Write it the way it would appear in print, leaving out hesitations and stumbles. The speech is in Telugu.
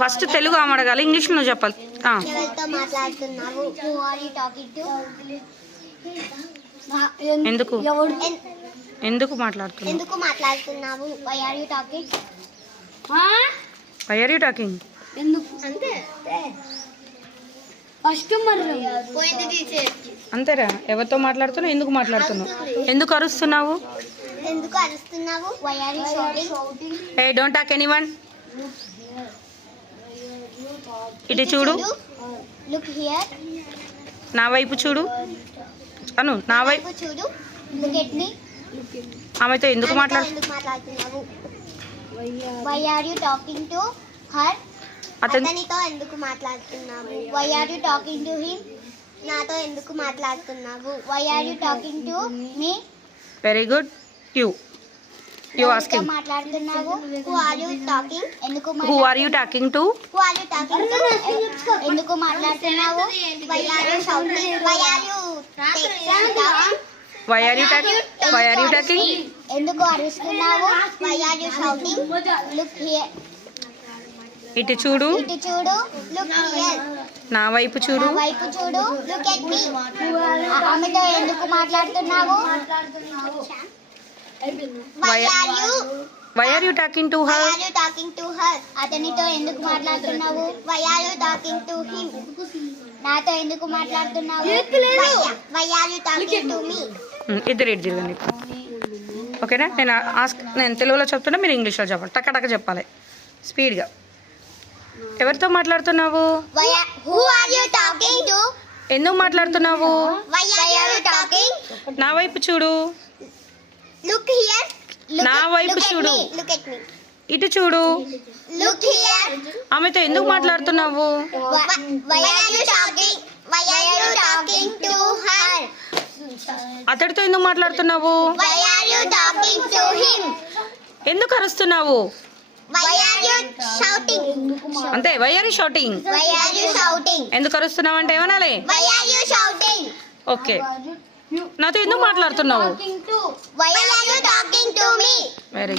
ఫస్ట్ తెలుగు ఆమె అడగాలి, ఇంగ్లీష్లో నువ్వు చెప్పాలి. ఎందుకు ఎందుకు మాట్లాడుతున్నావు? Why are you talking? అంతేరా, ఎవరితో మాట్లాడుతున్నావు? ఎందుకు మాట్లాడుతున్నావు? ఎందుకు అరుస్తున్నావు? I don't talk anyone. ఇటు చూడు, నా వైపు చూడు అను, నా వైపు చూడు. ఆమెతో ఎందుకు మాట్లాడుతున్నావు? Why are you talking to her? అతనితో ఎందుకు మాట్లాడుతున్నావు? Why are you talking to him? నాతో ఎందుకు మాట్లాడుతున్నావు? Why are you talking to me? Very good. You asking. మాట్లాడుతున్నావు. Who are you talking? To? ఎందుకు మాట్లాడుతున్నావు? Why are you shouting? Why are you talking? ఎందుకు అరుస్తున్నావు? Why are you shouting? Look here. ఇటు చూడు, లుక్ హియర్. నా వైపు చూడు, లుక్ ఎట్ మీ. ఆమెతో ఎందుకు మాట్లాడుతున్నావు? Why are you talking to her? అతనితో ఎందుకు మాట్లాడుతున్నావు? Why are you talking to him? నాతో ఎందుకు మాట్లాడుతున్నావు? Why are you talking to me? ఇద్దరు తిరగండి, ఓకేనా? నేను తెలుగులో చెప్తున్నా, మీరు ఇంగ్లీష్లో చెప్పాలి. టక్క చెప్పాలి స్పీడ్గా. ఎవరితో మాట్లాడుతున్నావు? ఎందుకు మాట్లాడుతున్నావు? నా వైపు చూడు, నా వైపు చూడు. ఇటు చూడు. ఆమెతో ఎందుకు మాట్లాడుతున్నావు? అతడితో ఎందుకు మాట్లాడుతున్నావు? ఎందుకు అరుస్తున్నావు? అంతే. Why are you shouting? ఎందుకు అరుస్తున్నావు అంటే ఏమనాలి? ఓకే. నాతో ఎందుకు మాట్లాడుతున్నావు? వెరీ